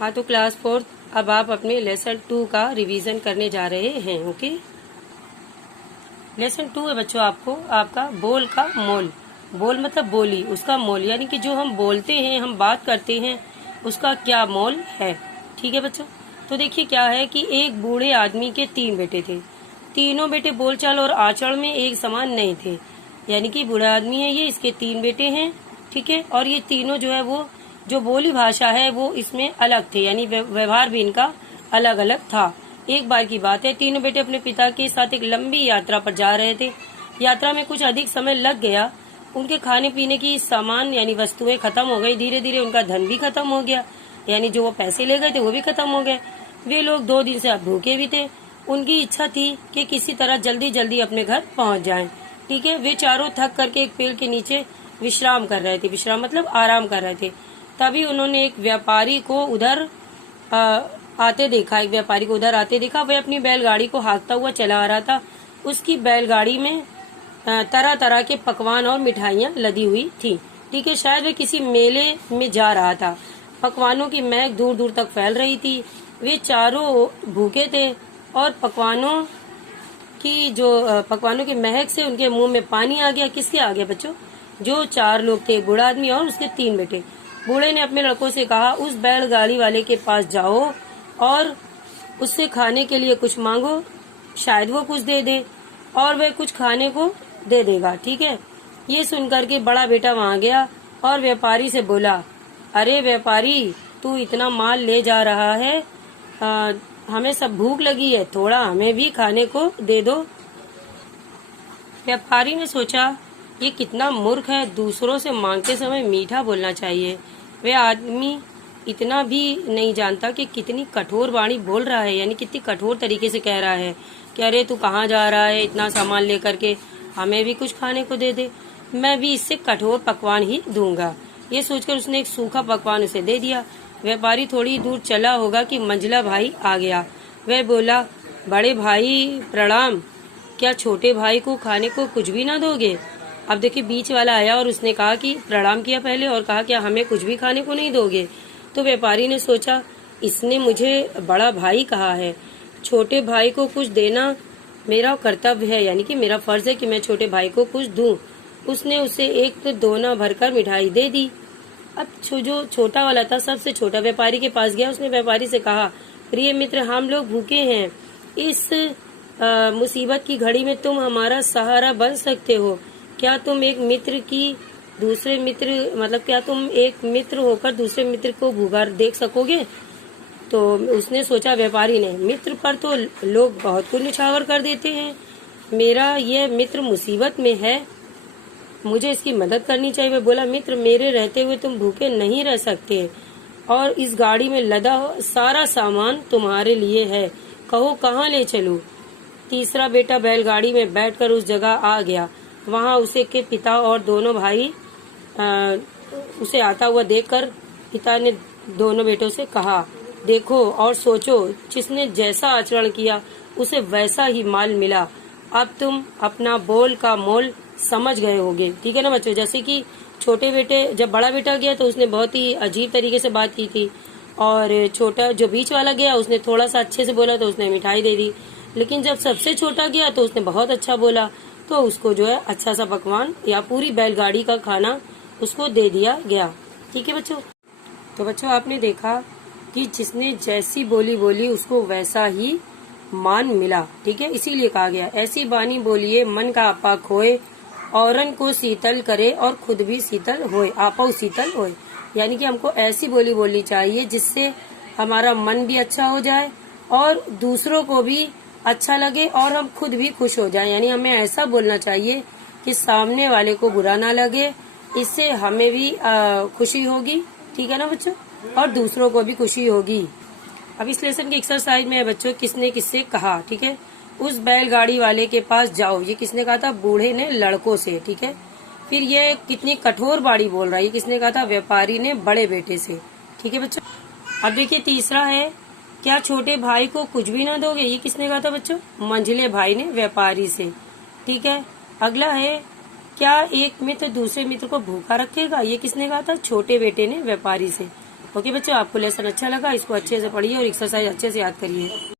हाँ, तो क्लास 4 अब आप अपने लेसन 2 का रिवीजन करने जा रहे हैं। ओके, लेसन 2 है बच्चों आपका बोल का मोल। बोल मतलब बोली, उसका मोल यानी कि जो हम बोलते हैं, हम बात करते हैं, उसका क्या मोल है। ठीक है बच्चों, तो देखिए क्या है कि एक बूढ़े आदमी के 3 बेटे थे। तीनों बेटे बोलचाल और आचरण में एक समान नहीं थे। यानी कि बूढ़ा आदमी है ये, इसके 3 बेटे हैं। ठीक है, और ये तीनों जो है वो जो बोली भाषा है वो इसमें अलग थे, यानी व्यवहार भी इनका अलग अलग था। एक बार की बात है, तीनों बेटे अपने पिता के साथ एक लंबी यात्रा पर जा रहे थे। यात्रा में कुछ अधिक समय लग गया। उनके खाने पीने की सामान यानी वस्तुएं खत्म हो गई। धीरे धीरे उनका धन भी खत्म हो गया, यानी जो वो पैसे ले गए थे वो भी खत्म हो गए। वे लोग 2 दिन से अब भूखे भी थे। उनकी इच्छा थी कि किसी तरह जल्दी जल्दी अपने घर पहुंच जाएं। ठीक है, वे चारों थक करके एक पेड़ के नीचे विश्राम कर रहे थे। विश्राम मतलब आराम कर रहे थे। तभी उन्होंने एक व्यापारी को उधर आते देखा। एक व्यापारी को उधर आते देखा। वह अपनी बैलगाड़ी को हाँकता हुआ चला आ रहा था। उसकी बैलगाड़ी में तरह तरह के पकवान और मिठाइयाँ लदी हुई थी। ठीक है, शायद वह किसी मेले में जा रहा था। पकवानों की महक दूर दूर तक फैल रही थी। वे चारों भूखे थे और पकवानों की महक से उनके मुंह में पानी आ गया। किसके आ गया बच्चों? जो 4 लोग थे, बूढ़ा आदमी और उसके 3 बेटे। बूढ़े ने अपने लड़कों से कहा, उस बैलगाड़ी वाले के पास जाओ और उससे खाने के लिए कुछ मांगो, शायद वो कुछ दे दे और वह कुछ खाने को दे देगा। ठीक है, ये सुनकर के बड़ा बेटा वहाँ गया और व्यापारी से बोला, अरे व्यापारी, तू इतना माल ले जा रहा है, हमें सब भूख लगी है, थोड़ा हमें भी खाने को दे दो। व्यापारी ने सोचा, ये कितना मूर्ख है, दूसरों से मांगते समय मीठा बोलना चाहिए। वह आदमी इतना भी नहीं जानता कि कितनी कठोर वाणी बोल रहा है, यानी कितनी कठोर तरीके से कह रहा है कि अरे तू कहाँ जा रहा है इतना सामान लेकर के, हमें भी कुछ खाने को दे दे, मैं भी इससे कठोर पकवान ही दूंगा। ये सोचकर उसने एक सूखा पकवान उसे दे दिया। व्यापारी थोड़ी दूर चला होगा कि मंझला भाई आ गया। वह बोला, बड़े भाई प्रणाम, क्या छोटे भाई को खाने को कुछ भी ना दोगे? अब देखिए बीच वाला आया और उसने कहा कि प्रणाम किया पहले और कहा क्या हमें कुछ भी खाने को नहीं दोगे? तो व्यापारी ने सोचा, इसने मुझे बड़ा भाई कहा है, छोटे भाई को कुछ देना मेरा कर्तव्य है, यानी कि मेरा फर्ज है कि मैं छोटे भाई को कुछ दूं। उसने उसे एक दोना भरकर मिठाई दे दी। अब जो छोटा वाला था, सबसे छोटा, व्यापारी के पास गया। उसने व्यापारी से कहा, प्रिय मित्र, हम लोग भूखे हैं, इस मुसीबत की घड़ी में तुम हमारा सहारा बन सकते हो। क्या तुम एक मित्र होकर दूसरे मित्र को भूखा देख सकोगे? तो उसने सोचा, व्यापारी ने, मित्र पर तो लोग बहुत कुछ निछावर कर देते हैं, मेरा यह मित्र मुसीबत में है, मुझे इसकी मदद करनी चाहिए। वह बोला, मित्र, मेरे रहते हुए तुम भूखे नहीं रह सकते और इस गाड़ी में लदा सारा सामान तुम्हारे लिए है, कहो कहाँ ले चलूं? तीसरा बेटा बैलगाड़ी में बैठकर उस जगह आ गया। वहाँ उसे के पिता और दोनों भाई उसे आता हुआ देखकर पिता ने दोनों बेटों से कहा, देखो और सोचो, जिसने जैसा आचरण किया उसे वैसा ही माल मिला। अब तुम अपना बोल का मोल समझ गए होगे। ठीक है ना बच्चों? जैसे कि छोटे बेटे, जब बड़ा बेटा गया तो उसने बहुत ही अजीब तरीके से बात की थी और छोटा जो बीच वाला गया उसने थोड़ा सा अच्छे से बोला तो उसने मिठाई दे दी। लेकिन जब सबसे छोटा गया तो उसने बहुत अच्छा बोला तो उसको जो है अच्छा सा पकवान या पूरी बैलगाड़ी का खाना उसको दे दिया गया। ठीक है बच्चों? तो बच्चों आपने देखा कि जिसने जैसी बोली बोली उसको वैसा ही मान मिला। ठीक है, इसीलिए कहा गया, ऐसी बानी बोलिए मन का आपा खोए, औरन को शीतल करे और खुद भी शीतल होए, आपा शीतल होए। यानी कि हमको ऐसी बोली बोलनी चाहिए जिससे हमारा मन भी अच्छा हो जाए और दूसरों को भी अच्छा लगे और हम खुद भी खुश हो जाएं। यानी हमें ऐसा बोलना चाहिए कि सामने वाले को बुरा ना लगे, इससे हमें भी खुशी होगी। ठीक है ना बच्चों? और दूसरों को भी खुशी होगी। अब इस लेसन की एक्सरसाइज में है बच्चों, किसने किससे कहा। ठीक है, उस बैलगाड़ी वाले के पास जाओ, ये किसने कहा था? बूढ़े ने लड़कों से। ठीक है, फिर ये कितनी कठोर बाड़ी बोल रहा है, ये किसने कहा था? व्यापारी ने बड़े बेटे से। ठीक है बच्चों? अब देखिए तीसरा है, क्या छोटे भाई को कुछ भी ना दोगे, ये किसने कहा था बच्चों? मंझले भाई ने व्यापारी से। ठीक है, अगला है, क्या एक मित्र दूसरे मित्र को भूखा रखेगा, ये किसने कहा था? छोटे बेटे ने व्यापारी से। ओके बच्चों, आपको लेसन अच्छा लगा, इसको अच्छे से पढ़िए और एक्सरसाइज अच्छे से याद करिए।